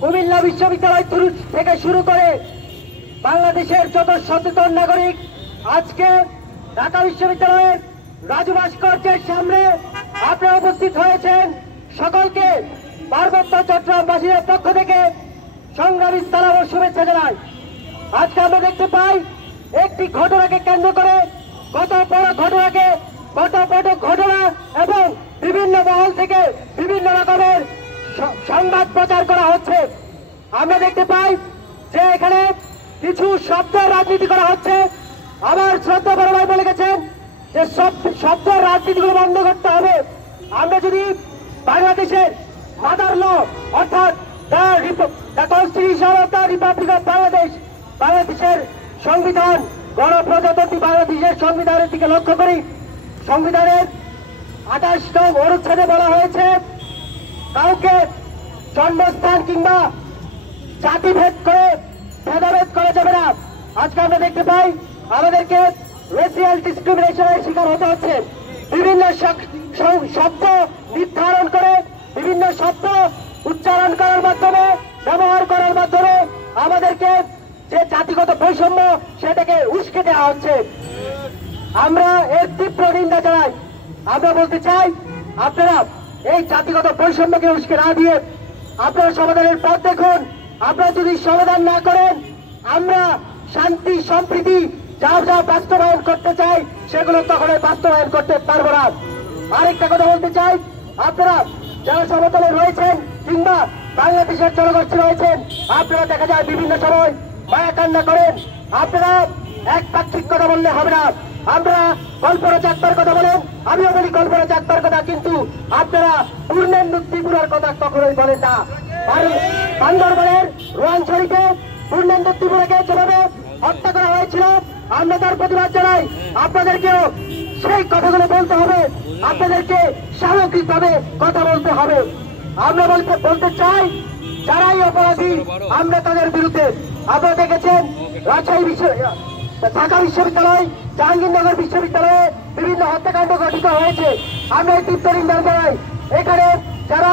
কুমিল্লা বিশ্ববিদ্যালয় থেকে শুরু করে বাংলাদেশের যত সচেতন নাগরিক আজকে ঢাকা বিশ্ববিদ্যালয়ের রাজু ভাস্কর্যের সামনে আপনারা উপস্থিত হয়েছেন। সকলকে পার্বত্য চট্টগ্রামবাসীদের পক্ষ থেকে সংগ্রামী সালাম ও শুভেচ্ছা জানাই। আজকে আমরা দেখতে পাই একটি ঘটনাকে কেন্দ্র করে কত বড় ঘটনা এবং বিভিন্ন মহল থেকে বিভিন্ন রকমের সংবাদ প্রচার করা হচ্ছে। আমরা দেখতে পাই যে এখানে কিছু শব্দ রাজনীতি করা হচ্ছে। আমার শ্রদ্ধা বড় ভাই বলে গেছেন যে শব্দ রাজনীতিগুলো বন্ধ করতে হবে। আমরা যদি বাংলাদেশের মাদার ল অর্থাৎ the constitution of the Republic of বাংলাদেশের সংবিধান, গণপ্রজাতন্ত্রী বাংলাদেশের সংবিধানের দিকে লক্ষ্য করি। সংবিধানের 28 নং অনুচ্ছেদে বলা হয়েছে কাউকে জন্মস্থান কিংবা জাতিভেদ করে ভেদাভেদ করা যাবে না। আজকে আমরা দেখতে পাই আমাদেরকে রেসিয়াল ডিসক্রিমিনেশনের শিকার হতে হচ্ছে। বিভিন্ন শব্দ নির্ধারণ করে বিভিন্ন শব্দ উচ্চারণ করার মাধ্যমে ব্যবহার করার মাধ্যমে আমাদেরকে যে জাতিগত বৈষম্য সেটাকে উস্কে দেওয়া হচ্ছে। আমরা এর তীব্র নিন্দা জানাই। আমরা বলতে চাই আপনারা এই জাতিগত বৈষম্যকে উস্কে না দিয়ে আপনারা সমাধানের পথ দেখুন। আপনারা যদি সমাধান না করেন আমরা শান্তি সম্প্রীতি যা বাস্তবায়ন করতে চাই সেগুলো তখন বাস্তবায়ন করতে পারবো না। আরেকটা কথা বলতে চাই, আপনারা যারা সমতলে রয়েছেন কিংবা বাংলাদেশের জনগোষ্ঠী রয়েছেন আপনারা দেখা যায় বিভিন্ন সময় মায়া কান্না করেন। আপনারা একপাক্ষিক কথা বললে হবে না। আমরা কল্পনা চাকমার কথা বলেন, আমিও বলি কল্পনা চাকমার কথা, কিন্তু আপনারা পূর্ণেন্দু ত্রিপুরার কথা কখনোই বলেন না। বান্দরবানের রোয়াংছড়িতে পূর্ণেন্দু ত্রিপুরাকে যেভাবে হত্যা করা হয়েছিল আমরা তার প্রতিবাদ জানাই। আপনাদেরকেও সেই কথাগুলো বলতে হবে, আপনাদেরকে সামগ্রিকভাবে কথা বলতে হবে। আমরা বলতে চাই যারাই অপরাধী আমরা তাদের বিরুদ্ধে। আপনারা দেখেছেন ঢাকা বিশ্ববিদ্যালয়, জাহাঙ্গীরনগর বিশ্ববিদ্যালয়ে বিভিন্ন হত্যাকাণ্ড ঘটিত হয়েছে। আমরা এই তীব্র নিন্দা জানাই। এখানে যারা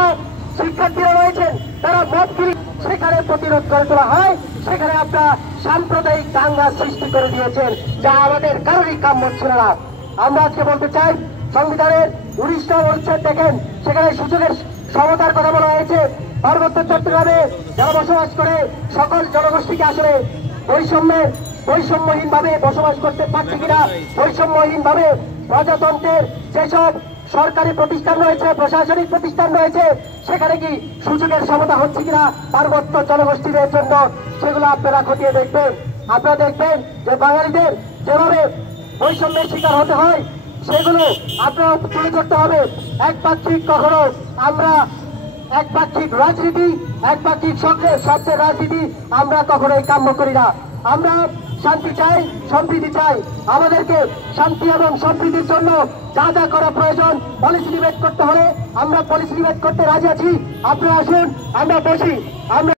শিক্ষার্থীরা রয়েছেন তারা মত সেখানে প্রতিরোধ করে তোলা হয়, সেখানে আপনারা সাম্প্রদায়িক দাঙ্গা সৃষ্টি করে দিয়েছেন, যা আমাদের কারোরই কাম্য ছিল না। আমরা আজকে বলতে চাই সংবিধানের 19 নং অনুচ্ছেদ দেখেন, সেখানে সুযোগের সমতার কথা বলা হয়েছে। পার্বত্য চট্টগ্রামে যারা বসবাস করে সকল জনগোষ্ঠীকে আসলে বৈষম্যহীন ভাবে বসবাস করতে পারছে কিনা, বৈষম্যহীন ভাবে প্রজাতন্ত্রের যেসব সরকারি প্রতিষ্ঠান রয়েছে, প্রশাসনিক প্রতিষ্ঠান রয়েছে, সেখানে কি সুযোগের সমতা হচ্ছে কিনা পার্বত্য জনগোষ্ঠীদের জন্য, সেগুলো আপনারা খতিয়ে দেখবেন। আপনারা দেখবেন যে বাঙালিদের যেভাবে বৈষম্যের শিকার হতে হয় সেগুলো আপনারা তুলে ধরতে হবে। একপাক্ষিক কখনো আমরা একপাক্ষিক রাজনীতি, একপাক্ষিক শব্দের রাজনীতি আমরা কখনোই কাম্য করি না। আমরা শান্তি চাই, সম্প্রীতি চাই। আমাদেরকে শান্তি এবং সম্প্রীতির জন্য যা যা করা প্রয়োজন পলিসি ডিবেট করতে হলে আমরা পলিসি ডিবেট করতে রাজি আছি। আপনারা আসুন, আমরা বসি। আমরা